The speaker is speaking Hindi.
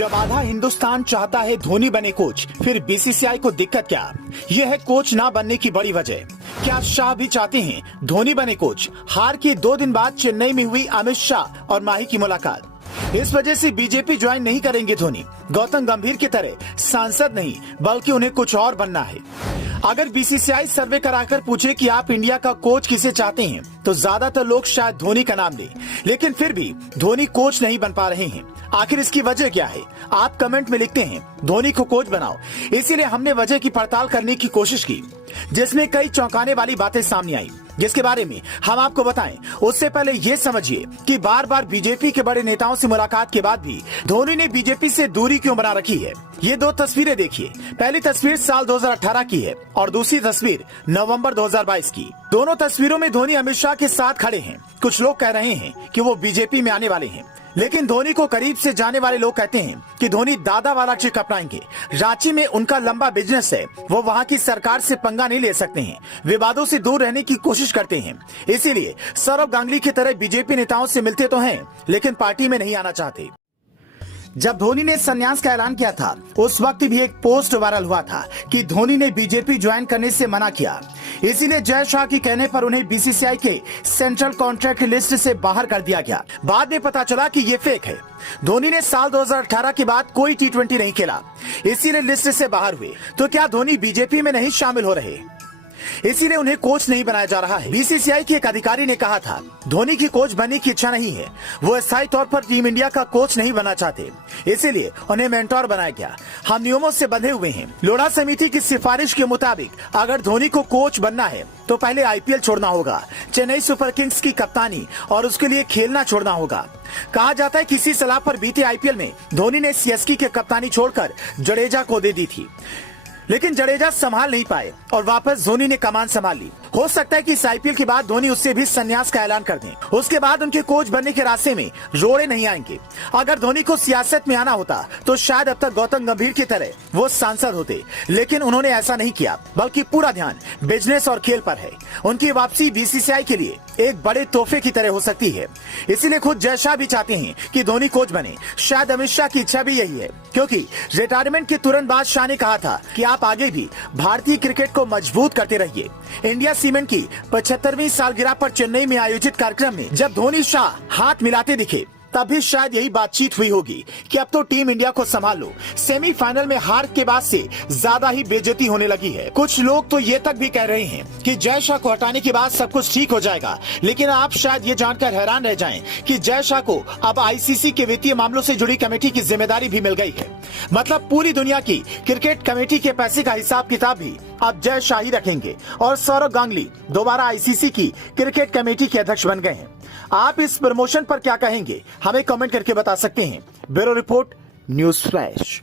जब आधा हिंदुस्तान चाहता है धोनी बने कोच, फिर बीसीसीआई को दिक्कत क्या? यह है कोच ना बनने की बड़ी वजह। क्या शाह भी चाहते हैं धोनी बने कोच? हार के 2 दिन बाद चेन्नई में हुई अमित शाह और माही की मुलाकात। इस वजह से बीजेपी ज्वाइन नहीं करेंगे धोनी। गौतम गंभीर की तरह सांसद नहीं, बल्कि उन्हें कुछ और बनना है। अगर बीसीसीआई सर्वे कराकर पूछे कि आप इंडिया का कोच किसे चाहते हैं, तो ज्यादातर लोग शायद धोनी का नाम लें, लेकिन फिर भी धोनी कोच नहीं बन पा रहे हैं। आखिर इसकी वजह क्या है? आप कमेंट में लिखते हैं धोनी को कोच बनाओ। इसीलिए हमने वजह की पड़ताल करने की कोशिश की, जिसमें कई चौंकाने वाली बातें सामने आई, जिसके बारे में हम आपको बताएं। उससे पहले ये समझिए कि बार बार बीजेपी के बड़े नेताओं से मुलाकात के बाद भी धोनी ने बीजेपी से दूरी क्यों बना रखी है। ये 2 तस्वीरें देखिए। पहली तस्वीर साल 2018 की है और दूसरी तस्वीर नवंबर 2022 की। दोनों तस्वीरों में धोनी अमित शाह के साथ खड़े हैं। कुछ लोग कह रहे हैं कि वो बीजेपी में आने वाले हैं, लेकिन धोनी को करीब से जाने वाले लोग कहते हैं कि धोनी दादा वाला चिक अपनाएंगे। रांची में उनका लंबा बिजनेस है, वो वहां की सरकार से पंगा नहीं ले सकते हैं, विवादों से दूर रहने की कोशिश करते हैं। इसीलिए सौरव गांगुली की तरह बीजेपी नेताओं से मिलते तो हैं, लेकिन पार्टी में नहीं आना चाहते। जब धोनी ने संन्यास का ऐलान किया था, उस वक्त भी एक पोस्ट वायरल हुआ था कि धोनी ने बीजेपी ज्वाइन करने से मना किया। इसीलिए जय शाह के कहने पर उन्हें बीसीसीआई के सेंट्रल कॉन्ट्रैक्ट लिस्ट से बाहर कर दिया गया। बाद में पता चला कि ये फेक है। धोनी ने साल 2018 के बाद कोई T20 नहीं खेला, इसीलिए लिस्ट से बाहर हुए। तो क्या धोनी बीजेपी में नहीं शामिल हो रहे, इसीलिए उन्हें कोच नहीं बनाया जा रहा है? बीसीसीआई के एक अधिकारी ने कहा था धोनी की कोच बनने की इच्छा नहीं है, वो स्थायी तौर पर टीम इंडिया का कोच नहीं बनना चाहते, इसीलिए उन्हें मेंटोर बनाया गया। हम नियमों से बंधे हुए हैं। लोढ़ा समिति की सिफारिश के मुताबिक अगर धोनी को कोच बनना है तो पहले आईपीएल छोड़ना होगा, चेन्नई सुपर किंग्स की कप्तानी और उसके लिए खेलना छोड़ना होगा। कहा जाता है किसी सलाह पर बीते आईपीएल में धोनी ने सीएसके की कप्तानी छोड़कर जडेजा को दे दी थी, लेकिन जडेजा संभाल नहीं पाए और वापस धोनी ने कमान संभाल ली। हो सकता है कि इस आईपीएल के बाद धोनी उससे भी संन्यास का ऐलान कर दें। उसके बाद उनके कोच बनने के रास्ते में रोड़े नहीं आएंगे। अगर धोनी को सियासत में आना होता तो शायद अब तक गौतम गंभीर की तरह वो सांसद होते, लेकिन उन्होंने ऐसा नहीं किया, बल्कि पूरा ध्यान बिजनेस और खेल पर है। उनकी वापसी बीसीसीआई के लिए एक बड़े तोहफे की तरह हो सकती है। इसीलिए खुद जय शाह भी चाहते हैं कि धोनी कोच बने। शायद अमित शाह की इच्छा भी यही है, क्योंकि रिटायरमेंट के तुरंत बाद शाह ने कहा था कि आप आगे भी भारतीय क्रिकेट को मजबूत करते रहिए। इंडिया सीमेंट की 75वीं सालगिरह पर चेन्नई में आयोजित कार्यक्रम में जब धोनी शाह हाथ मिलाते दिखे, तभी शायद यही बातचीत हुई होगी कि अब तो टीम इंडिया को संभाल लो। सेमीफाइनल में हार के बाद से ज्यादा ही बेइज्जती होने लगी है। कुछ लोग तो ये तक भी कह रहे हैं कि जय शाह को हटाने के बाद सब कुछ ठीक हो जाएगा, लेकिन आप शायद ये जानकर हैरान रह जाएं कि जय शाह को अब आईसीसी के वित्तीय मामलों से जुड़ी कमेटी की जिम्मेदारी भी मिल गई है। मतलब पूरी दुनिया की क्रिकेट कमेटी के पैसे का हिसाब किताब भी अब जय शाह ही रखेंगे और सौरव गांगुली दोबारा आईसीसी की क्रिकेट कमेटी के अध्यक्ष बन गए हैं। आप इस प्रमोशन पर क्या कहेंगे, हमें कमेंट करके बता सकते हैं। Bureau report, news flash.